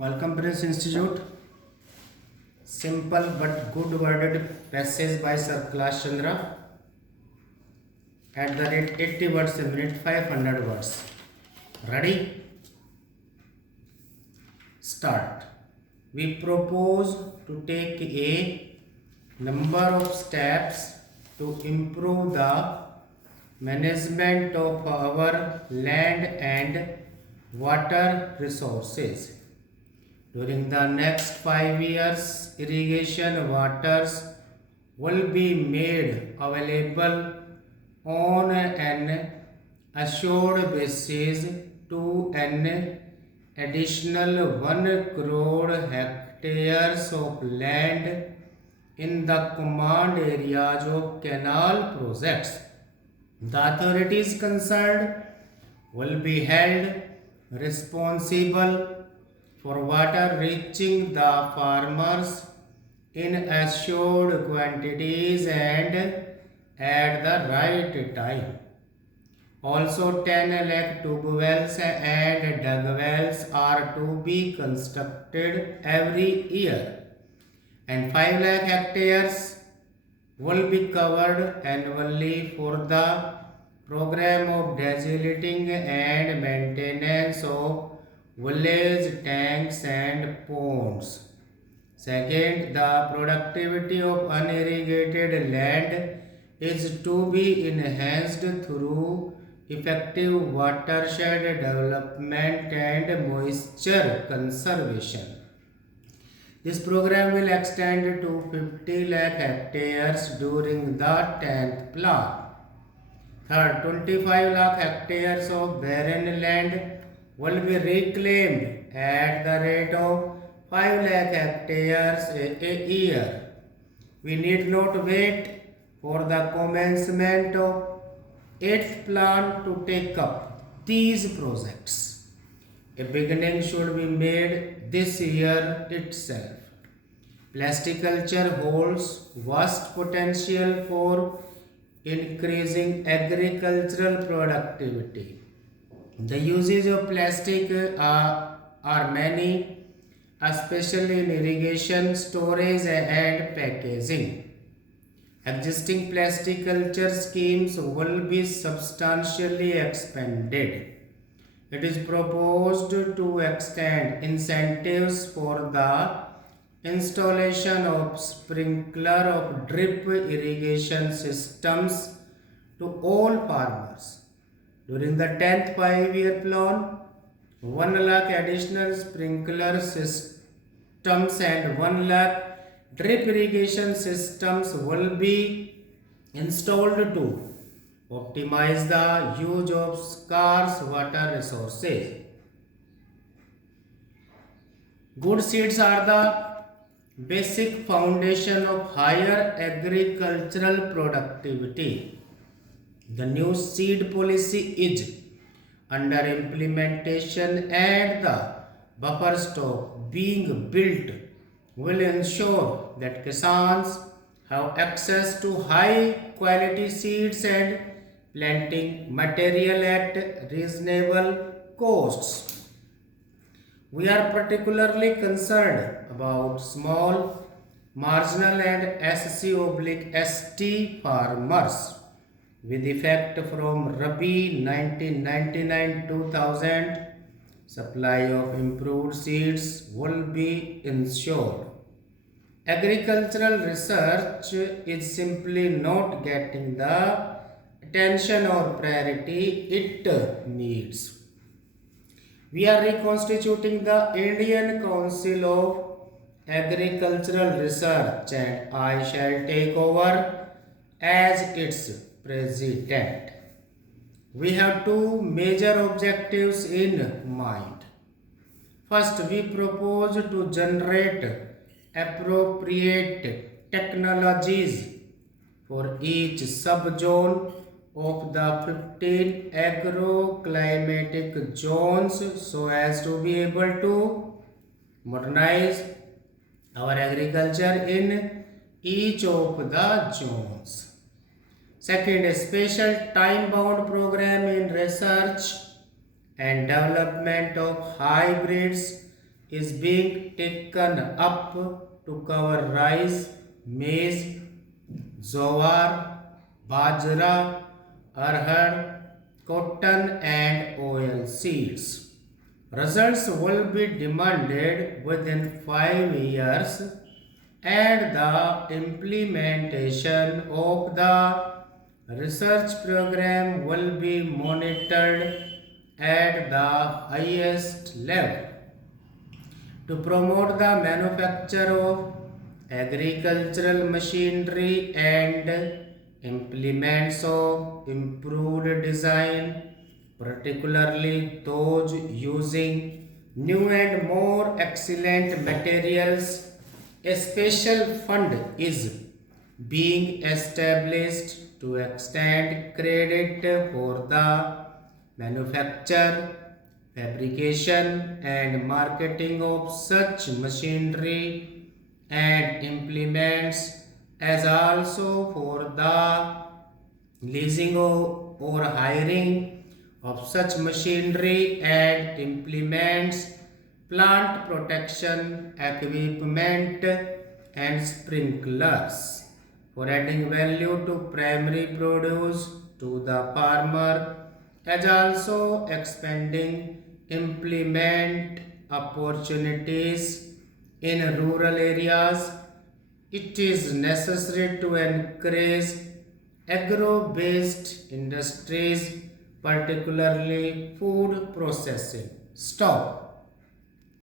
Welcome Prince Institute. Simple but good worded passage by Sir Kailash Chandra. At the rate 80 words a minute, 500 words. Ready? Start. We propose to take a number of steps to improve the management of our land and water resources. During the next 5 years, irrigation waters will be made available on an assured basis to an additional 1 crore hectares of land in the command areas of canal projects. The authorities concerned will be held responsible for water reaching the farmers in assured quantities and at the right time. Also 10 lakh tube wells and dug wells are to be constructed every year and 5 lakh hectares will be covered annually for the program of desilting and maintenance of village tanks and ponds. Second, the productivity of unirrigated land is to be enhanced through effective watershed development and moisture conservation. This program will extend to 50 lakh hectares during the 10th plan. Third, 25 lakh hectares of barren land will be reclaimed at the rate of 5 lakh hectares a year. We need not wait for the commencement of 8th plan to take up these projects. A beginning should be made this year itself. Plasticulture holds vast potential for increasing agricultural productivity. The uses of plastic are many, especially in irrigation, storage and packaging. Existing plasticulture schemes will be substantially expanded. It is proposed to extend incentives for the installation of sprinkler of drip irrigation systems to all farmers. During the 10th 5-year plan, 1 lakh additional sprinkler systems and 1 lakh drip irrigation systems will be installed to optimize the use of scarce water resources. Good seeds are the basic foundation of higher agricultural productivity. The new seed policy is under implementation and the buffer stock being built will ensure that Kisans have access to high quality seeds and planting material at reasonable costs. We are particularly concerned about small, marginal and SC/ST farmers with effect from Rabi 1999-2000. Supply of improved seeds will be ensured. Agricultural research is simply not getting the attention or priority it needs. We are reconstituting the Indian Council of Agricultural Research and I shall take over as its president. We have two major objectives in mind. First, we propose to generate appropriate technologies for each subzone of the 15 agroclimatic zones so as to be able to modernize our agriculture in each of the zones. Second, a special time-bound program in research and development of hybrids is being taken up to cover rice, maize, jowar, bajra, arhar, cotton and oil seeds. Results will be demanded within 5 years, and the implementation of the research program will be monitored at the highest level to promote the manufacture of agricultural machinery and implements of improved design, particularly those using new and more excellent materials. A special fund is being established to extend credit for the manufacture, fabrication and marketing of such machinery and implements, as also for the leasing or hiring of such machinery and implements, plant protection equipment and sprinklers, for adding value to primary produce to the farmer, as also expanding employment opportunities in rural areas. It is necessary to encourage agro-based industries, particularly food processing. Stop.